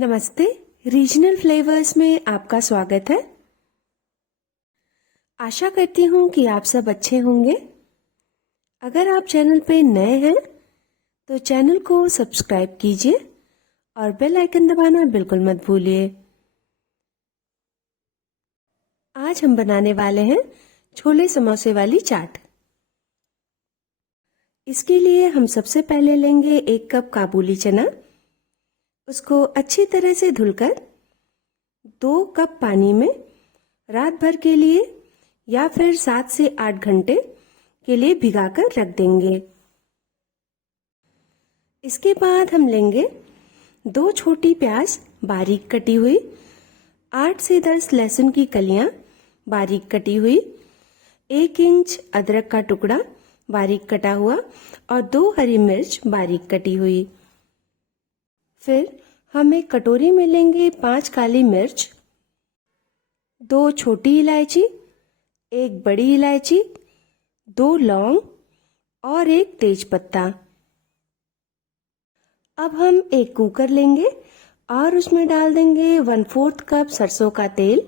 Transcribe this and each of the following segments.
नमस्ते। Regional flavours में आपका स्वागत है। आशा करती हूँ कि आप सब अच्छे होंगे। अगर आप चैनल पे नए हैं तो चैनल को सब्सक्राइब कीजिए और बेल आइकन दबाना बिल्कुल मत भूलिए। आज हम बनाने वाले हैं छोले समोसे वाली चाट। इसके लिए हम सबसे पहले लेंगे 1 कप काबुली चना। उसको अच्छी तरह से धुलकर 2 कप पानी में रात भर के लिए या फिर 7 से 8 घंटे के लिए भिगाकर रख देंगे। इसके बाद हम लेंगे 2 छोटी प्याज बारीक कटी हुई, 8 से 10 लहसुन की कलियां बारीक कटी हुई, 1 इंच अदरक का टुकड़ा बारीक कटा हुआ और 2 हरी मिर्च बारीक कटी हुई। फिर हम एक कटोरी में लेंगे 5 काली मिर्च, 2 छोटी इलायची, 1 बड़ी इलायची, 2 लौंग और 1 तेज पत्ता। अब हम एक कुकर लेंगे और उसमें डाल देंगे 1/4 कप सरसों का तेल।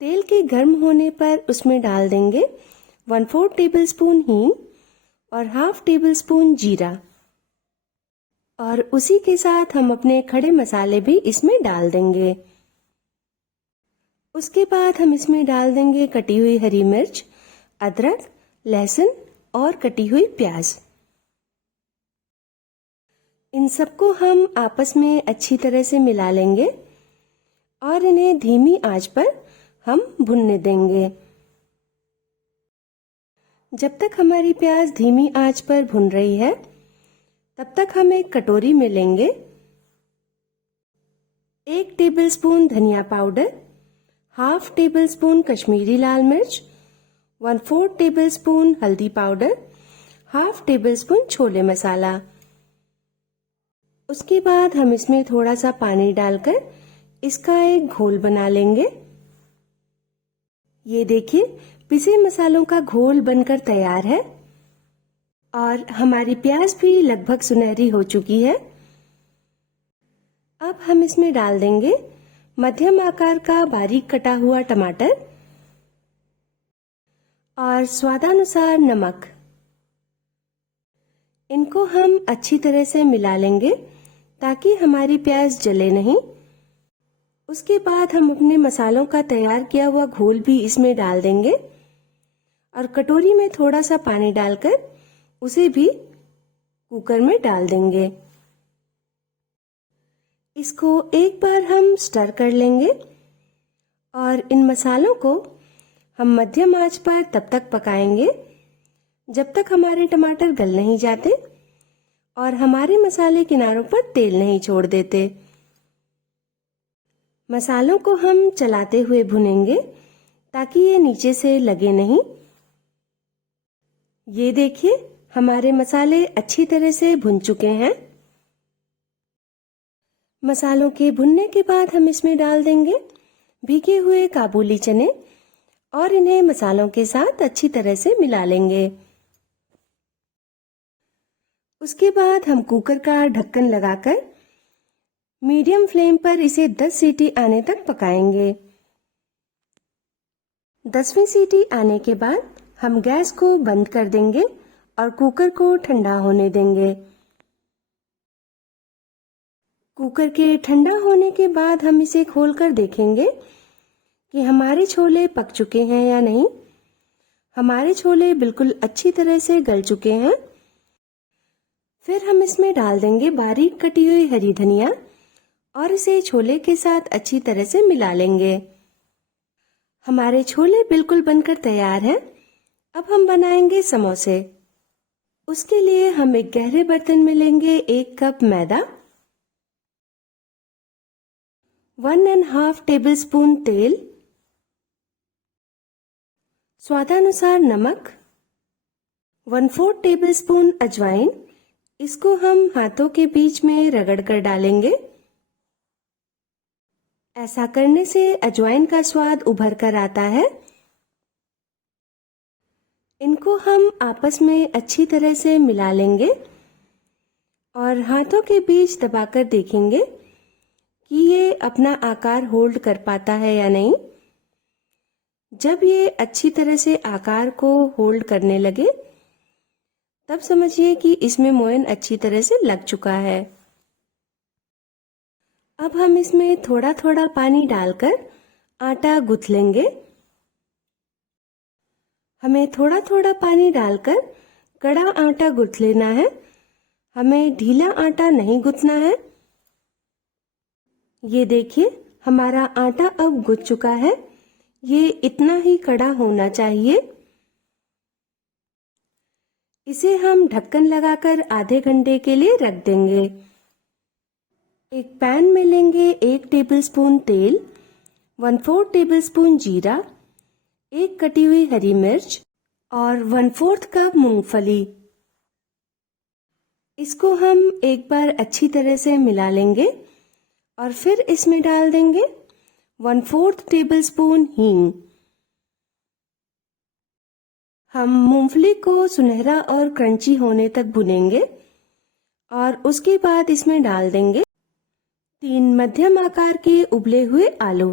तेल के गर्म होने पर उसमें डाल देंगे 1/4 टेबलस्पून हींग और ½ टेबलस्पून जीरा और उसी के साथ हम अपने खड़े मसाले भी इसमें डाल देंगे। उसके बाद हम इसमें डाल देंगे कटी हुई हरी मिर्च, अदरक, लहसुन और कटी हुई प्याज। इन सबको हम आपस में अच्छी तरह से मिला लेंगे और इन्हें धीमी आंच पर हम भुनने देंगे। जब तक हमारी प्याज धीमी आंच पर भुन रही है तब तक हम एक कटोरी में लेंगे 1 टेबलस्पून धनिया पाउडर, ½ टेबलस्पून कश्मीरी लाल मिर्च, 1/4 टेबलस्पून हल्दी पाउडर, ½ टेबलस्पून छोले मसाला। उसके बाद हम इसमें थोड़ा सा पानी डालकर इसका एक घोल बना लेंगे। ये देखिए, पिसे मसालों का घोल बनकर तैयार है और हमारी प्याज भी लगभग सुनहरी हो चुकी है। अब हम इसमें डाल देंगे मध्यम आकार का बारीक कटा हुआ टमाटर और स्वादानुसार नमक। इनको हम अच्छी तरह से मिला लेंगे ताकि हमारी प्याज जले नहीं। उसके बाद हम अपने मसालों का तैयार किया हुआ घोल भी इसमें डाल देंगे और कटोरी में थोड़ा सा पानी डालकर उसे भी कुकर में डाल देंगे। इसको एक बार हम स्टर कर लेंगे और इन मसालों को हम मध्यम आंच पर तब तक पकाएंगे जब तक हमारे टमाटर गल नहीं जाते और हमारे मसाले किनारों पर तेल नहीं छोड़ देते। मसालों को हम चलाते हुए भुनेंगे ताकि ये नीचे से लगे नहीं। ये देखिए, हमारे मसाले अच्छी तरह से भुन चुके हैं। मसालों के भुनने के बाद हम इसमें डाल देंगे भीगे हुए काबुली चने और इन्हें मसालों के साथ अच्छी तरह से मिला लेंगे। उसके बाद हम कुकर का ढक्कन लगाकर मीडियम फ्लेम पर इसे 10 सीटी आने तक पकाएंगे। 10वीं सीटी आने के बाद हम गैस को बंद कर देंगे और कुकर को ठंडा होने देंगे। कुकर के ठंडा होने के बाद हम इसे खोलकर देखेंगे कि हमारे छोले पक चुके हैं या नहीं। हमारे छोले बिल्कुल अच्छी तरह से गल चुके हैं। फिर हम इसमें डाल देंगे बारीक कटी हुई हरी धनिया और इसे छोले के साथ अच्छी तरह से मिला लेंगे। हमारे छोले बिल्कुल बनकर तैयार हैं। अब हम बनाएंगे समोसे। उसके लिए हम एक गहरे बर्तन में लेंगे 1 कप मैदा, 1½ टेबलस्पून तेल, स्वादानुसार नमक, 1/4 टेबलस्पून अजवाइन। इसको हम हाथों के बीच में रगड़कर डालेंगे। ऐसा करने से अजवाइन का स्वाद उभर कर आता है। इनको हम आपस में अच्छी तरह से मिला लेंगे और हाथों के बीच दबाकर देखेंगे कि ये अपना आकार होल्ड कर पाता है या नहीं। जब ये अच्छी तरह से आकार को होल्ड करने लगे तब समझिए कि इसमें मोयन अच्छी तरह से लग चुका है। अब हम इसमें थोड़ा थोड़ा पानी डालकर आटा गूंथ लेंगे। हमें थोड़ा थोड़ा पानी डालकर कड़ा आटा गूंथ लेना है, हमें ढीला आटा नहीं गूंथना है। ये देखिए हमारा आटा अब गूंथ चुका है, ये इतना ही कड़ा होना चाहिए। इसे हम ढक्कन लगाकर आधे घंटे के लिए रख देंगे। एक पैन में लेंगे 1 टेबलस्पून तेल, 1/4 टेबलस्पून जीरा, 1 कटी हुई हरी मिर्च और 1/4 कप मूंगफली। इसको हम एक बार अच्छी तरह से मिला लेंगे और फिर इसमें डाल देंगे 1/4 टेबलस्पून हींग। हम मूंगफली को सुनहरा और क्रंची होने तक भुनेंगे और उसके बाद इसमें डाल देंगे 3 मध्यम आकार के उबले हुए आलू।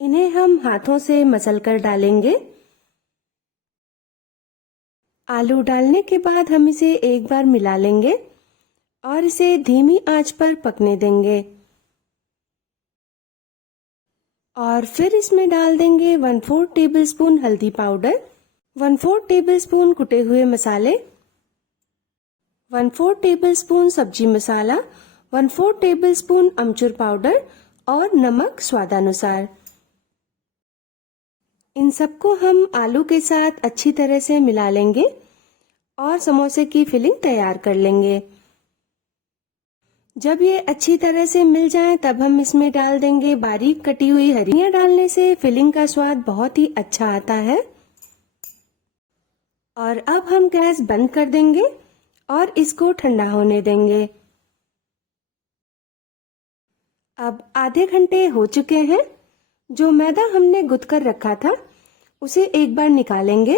इन्हें हम हाथों से मसलकर डालेंगे। आलू डालने के बाद हम इसे एक बार मिला लेंगे और इसे धीमी आंच पर पकने देंगे और फिर इसमें डाल देंगे 1/4 टेबलस्पून हल्दी पाउडर, 1/4 टेबलस्पून कुटे हुए मसाले, 1/4 टेबलस्पून सब्जी मसाला, 1/4 टेबलस्पून अमचूर पाउडर और नमक स्वादानुसार। इन सबको हम आलू के साथ अच्छी तरह से मिला लेंगे और समोसे की फिलिंग तैयार कर लेंगे। जब ये अच्छी तरह से मिल जाए तब हम इसमें डाल देंगे बारीक कटी हुई हरियाँ। डालने से फिलिंग का स्वाद बहुत ही अच्छा आता है। और अब हम गैस बंद कर देंगे और इसको ठंडा होने देंगे। अब आधे घंटे हो चुके हैं। जो मैदा हमने गूंथ कर रखा था उसे एक बार निकालेंगे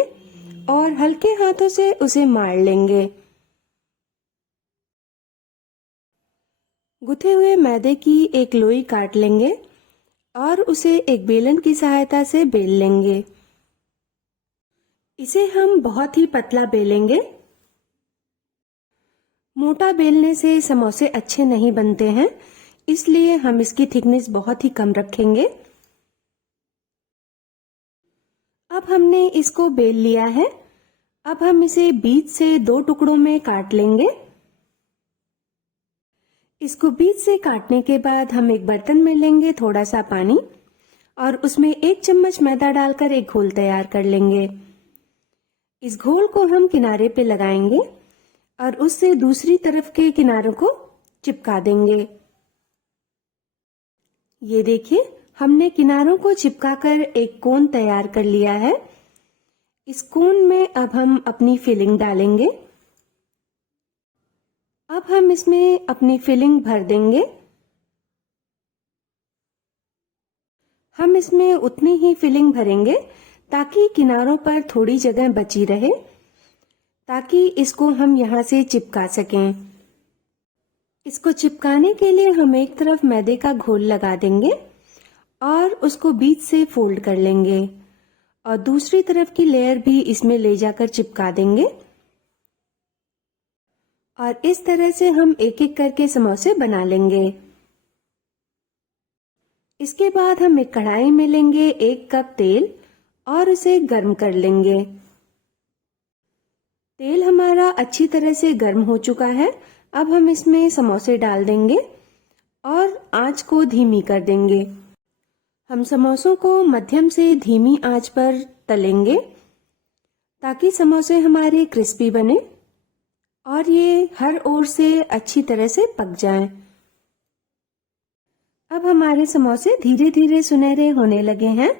और हल्के हाथों से उसे मार लेंगे। गुथे हुए मैदे की एक लोई काट लेंगे और उसे एक बेलन की सहायता से बेल लेंगे। इसे हम बहुत ही पतला बेलेंगे। मोटा बेलने से समोसे अच्छे नहीं बनते हैं, इसलिए हम इसकी थिकनेस बहुत ही कम रखेंगे। अब हमने इसको बेल लिया है। अब हम इसे बीच से 2 टुकड़ों में काट लेंगे। इसको बीच से काटने के बाद हम एक बर्तन में लेंगे थोड़ा सा पानी और उसमें 1 चम्मच मैदा डालकर एक घोल तैयार कर लेंगे। इस घोल को हम किनारे पे लगाएंगे और उससे दूसरी तरफ के किनारों को चिपका देंगे। ये देखिए हमने किनारों को चिपकाकर एक कोन तैयार कर लिया है। इस कोन में अब हम अपनी फिलिंग डालेंगे। अब हम इसमें अपनी फिलिंग भर देंगे। हम इसमें उतनी ही फिलिंग भरेंगे ताकि किनारों पर थोड़ी जगह बची रहे, ताकि इसको हम यहाँ से चिपका सकें। इसको चिपकाने के लिए हम एक तरफ मैदे का घोल लगा देंगे और उसको बीच से फोल्ड कर लेंगे और दूसरी तरफ की लेयर भी इसमें ले जाकर चिपका देंगे और इस तरह से हम एक एक करके समोसे बना लेंगे। इसके बाद हम एक कढ़ाई में लेंगे 1 कप तेल और उसे गर्म कर लेंगे। तेल हमारा अच्छी तरह से गर्म हो चुका है। अब हम इसमें समोसे डाल देंगे और आंच को धीमी कर देंगे। हम समोसों को मध्यम से धीमी आंच पर तलेंगे ताकि समोसे हमारे क्रिस्पी बने और ये हर ओर से अच्छी तरह से पक जाएं। अब हमारे समोसे धीरे धीरे सुनहरे होने लगे हैं।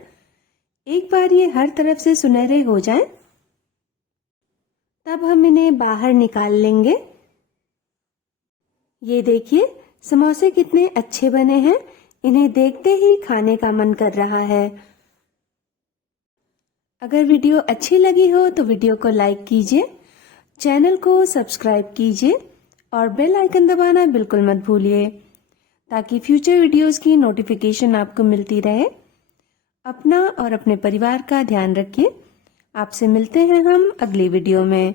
एक बार ये हर तरफ से सुनहरे हो जाएं, तब हम इन्हें बाहर निकाल लेंगे। ये देखिए समोसे कितने अच्छे बने हैं, इन्हें देखते ही खाने का मन कर रहा है। अगर वीडियो अच्छी लगी हो तो वीडियो को लाइक कीजिए, चैनल को सब्सक्राइब कीजिए और बेल आइकन दबाना बिल्कुल मत भूलिए ताकि फ्यूचर वीडियोस की नोटिफिकेशन आपको मिलती रहे। अपना और अपने परिवार का ध्यान रखिए। आपसे मिलते हैं हम अगली वीडियो में।